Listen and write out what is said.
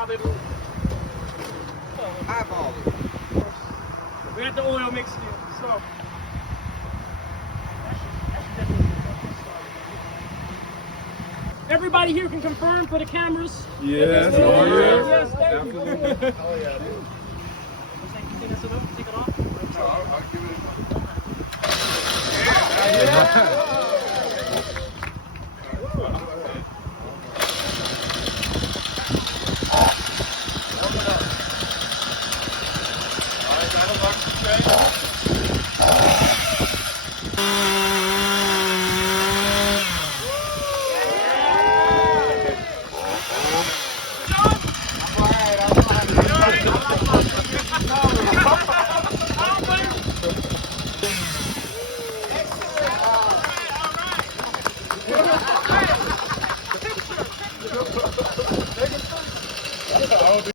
Hallelujah. Eyeball it. We got the oil mixed in, so. Everybody here can confirm for the cameras. Yes. Yes, thank you. Absolutely. Oh yeah, dude. You think that's enough? Take it off? No, I'll give it. Yeah.